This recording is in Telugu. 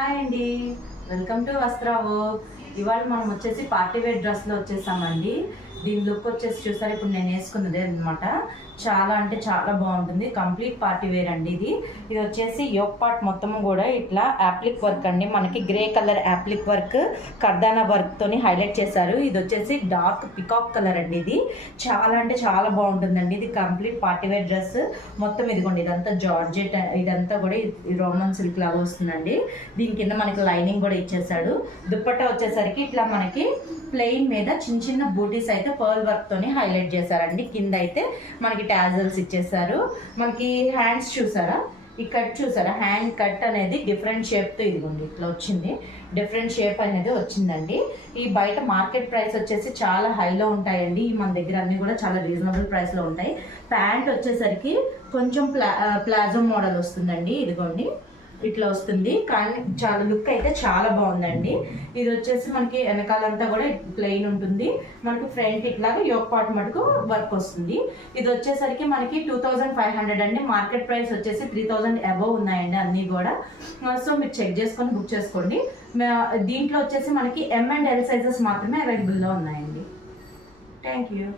హాయ్ అండి, వెల్కమ్ టు వస్త్రావు. ఇవాళ మనం వచ్చేసి పార్టీ వేర్ డ్రెస్లో వచ్చేసామండి. దీని లుక్ వచ్చేసి చూసారు, ఇప్పుడు నేను వేసుకున్నదే అనమాట. చాలా అంటే చాలా బాగుంటుంది. కంప్లీట్ పార్టీ వేర్ అండి ఇది. ఇది వచ్చేసి యోక్ పార్ట్ మొత్తం కూడా ఇట్లా యాప్లిక్ వర్క్ అండి. మనకి గ్రే కలర్ యాప్లిక్ వర్క్, కర్దానా వర్క్ తోని హైలైట్ చేశారు. ఇది వచ్చేసి డార్క్ పికాక్ కలర్ అండి. ఇది చాలా అంటే చాలా బాగుంటుందండి. ఇది కంప్లీట్ పార్టీ వేర్ డ్రెస్ మొత్తం. ఇదిగోండి, ఇదంతా జార్జెట్, ఇదంతా కూడా రోమన్ సిల్క్ లాగా వస్తుందండి. దీని కింద మనకి లైనింగ్ కూడా ఇచ్చేసాడు. దుప్పట్టా వచ్చేసరికి ఇట్లా మనకి ప్లెయిన్ మీద చిన్న చిన్న బూటీస్ అయితే పర్ల్ వర్క్ తోని హైలైట్ చేశారండి. కింద అయితే మనకి టాజల్స్ ఇచ్చేసారు. మనకి హ్యాండ్స్ చూసారా, ఈ కట్ చూసారా, హ్యాండ్ కట్ అనేది డిఫరెంట్ షేప్తో ఇదిగోండి ఇట్లా వచ్చింది. డిఫరెంట్ షేప్ అనేది వచ్చిందండి. ఈ బయట మార్కెట్ ప్రైస్ వచ్చేసి చాలా హైలో ఉంటాయండి. మన దగ్గర అన్ని కూడా చాలా రీజనబుల్ ప్రైస్లో ఉంటాయి. ప్యాంట్ వచ్చేసరికి కొంచెం ప్లాజో మోడల్ వస్తుందండి. ఇదిగోండి ఇట్లా వస్తుంది, కానీ చాలా లుక్ అయితే చాలా బాగుందండి. ఇది వచ్చేసి మనకి వెనకాలంతా కూడా ప్లెయిన్ ఉంటుంది. మనకి ఫ్రంట్ ఇట్లాగా యోక్ పార్ట్ మటుకు వర్క్ వస్తుంది. ఇది వచ్చేసరికి మనకి 2500 అండి. మార్కెట్ ప్రైస్ వచ్చేసి 3000 అబవ్ ఉన్నాయండి అన్నీ కూడా. సో మీరు చెక్ చేసుకొని బుక్ చేసుకోండి. దీంట్లో వచ్చేసి మనకి M and L సైజెస్ మాత్రమే అవైలబుల్లో ఉన్నాయండి. Thank you.